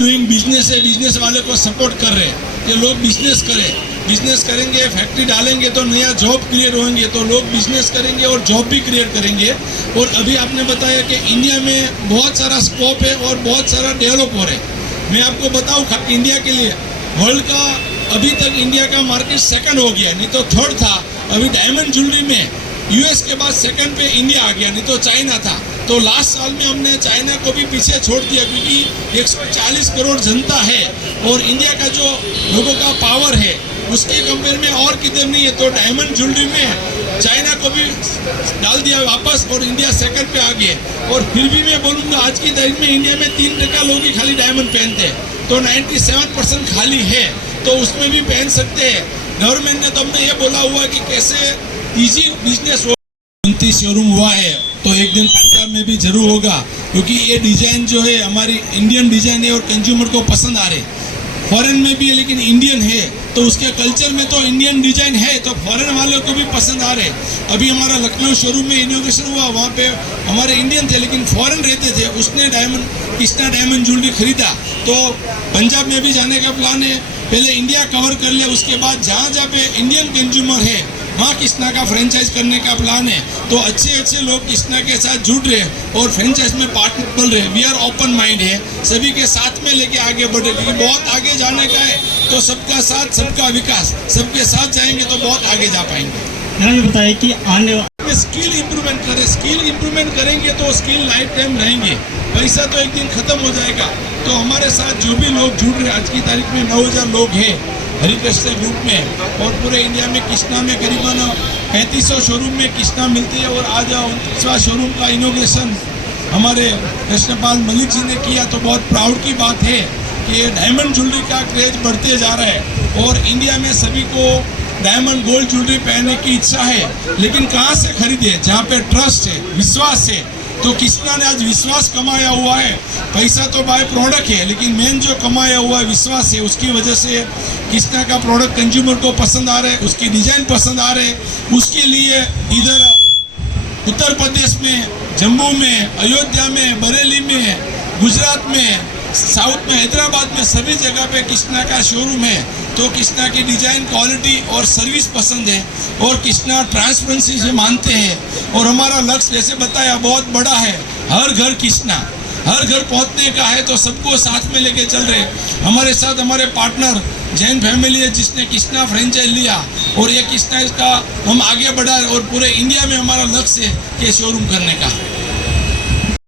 Doing business है, business वाले को सपोर्ट कर रहे हैं कि लोग बिजनेस करें, बिजनेस करेंगे, फैक्ट्री डालेंगे तो नया जॉब क्रिएट होंगे, तो लोग बिजनेस करेंगे और जॉब भी क्रिएट करेंगे। और अभी आपने बताया कि इंडिया में बहुत सारा स्कोप है और बहुत सारा डेवलप हो रहा है। मैं आपको बताऊँ इंडिया के लिए वर्ल्ड का अभी तक इंडिया का मार्केट सेकंड हो गया, नहीं तो थर्ड था। अभी डायमंड ज्वेलरी में यूएस के बाद सेकंड पे इंडिया आ गया, नहीं तो चाइना था। तो लास्ट साल में हमने चाइना को भी पीछे छोड़ दिया, क्योंकि 140 करोड़ जनता है और इंडिया का जो लोगों का पावर है उसके कंपेयर में और किधर नहीं है। तो डायमंड ज्वेलरी में चाइना को भी डाल दिया वापस और इंडिया सेकंड पे आ गया। और फिर भी मैं बोलूँगा आज की तारीख में इंडिया में 3% लोग ही खाली डायमंड पहनते हैं, तो 97% खाली है, तो उसमें भी पहन सकते हैं। गवर्नमेंट ने तो हमने ये बोला हुआ कि कैसे इजी बिजनेस हो। 29 शोरूम हुआ है, तो एक दिन पंजाब में भी जरूर होगा, क्योंकि ये डिजाइन जो है हमारी इंडियन डिजाइन है और कंज्यूमर को पसंद आ रहे। फॉरेन में भी है लेकिन इंडियन है, तो उसके कल्चर में तो इंडियन डिजाइन है, तो फॉरेन वालों को भी पसंद आ रहे। अभी हमारा लखनऊ शोरूम में इनोग्रेशन हुआ, वहाँ पे हमारे इंडियन थे लेकिन फॉरेन रहते थे, उसने कृष्णा डायमंड ज्वेलरी खरीदा। तो पंजाब में भी जाने का प्लान है, पहले इंडिया कवर कर ले, उसके बाद जहाँ जहाँ पे इंडियन कंज्यूमर है वहाँ कृष्णा का फ्रेंचाइज करने का प्लान है। तो अच्छे लोग कृष्णा के साथ जुड़ रहे और फ्रेंचाइज में पार्टनर बन रहे। वी आर ओपन माइंड है, सभी के साथ में लेके आगे बढ़े, क्योंकि बहुत आगे जाने का है। तो सबका साथ सबका विकास, सबके साथ जाएंगे तो बहुत आगे जा पाएंगे। ये बताइए कि आने स्किल इंप्रूवमेंट करें, स्किल इंप्रूवमेंट करेंगे तो स्किल लाइफ टाइम रहेंगे, पैसा तो एक दिन खत्म हो जाएगा। तो हमारे साथ जो भी लोग जुड़ रहे, आज की तारीख में 9000 लोग हैं हरिकृष्ण ग्रुप में, और पूरे इंडिया में कृष्णा में करीबन 3500 शोरूम में कृष्णा मिलती है। और आज 29वां शोरूम का इनोग्रेशन हमारे कृष्णपाल मलिक जी ने किया, तो बहुत प्राउड की बात है कि डायमंड ज्वेलरी का क्रेज बढ़ते जा रहा है और इंडिया में सभी को डायमंड गोल्ड ज्वेलरी पहनने की इच्छा है। लेकिन कहाँ से खरीदे? जहाँ पे ट्रस्ट है, विश्वास है। तो कृष्णा ने आज विश्वास कमाया हुआ है। पैसा तो बाय प्रोडक्ट है, लेकिन मेन जो कमाया हुआ है विश्वास है। उसकी वजह से कृष्णा का प्रोडक्ट कंज्यूमर को पसंद आ रहा है, उसकी डिजाइन पसंद आ रहे हैं। उसके लिए इधर उत्तर प्रदेश में, जम्मू में, अयोध्या में, बरेली में, गुजरात में, साउथ में, हैदराबाद में, सभी जगह पे कृष्णा का शोरूम है। तो कृष्णा की डिजाइन, क्वालिटी और सर्विस पसंद है और कृष्णा ट्रांसपेरेंसी से मानते हैं। और हमारा लक्ष्य जैसे बताया बहुत बड़ा है, हर घर कृष्णा, हर घर पहुंचने का है। तो सबको साथ में लेके चल रहे। हमारे साथ हमारे पार्टनर जैन फैमिली है, जिसने कृष्णा फ्रेंचाइज लिया और ये कृष्णा का हम आगे बढ़ा और पूरे इंडिया में हमारा लक्ष्य है कि शोरूम करने का।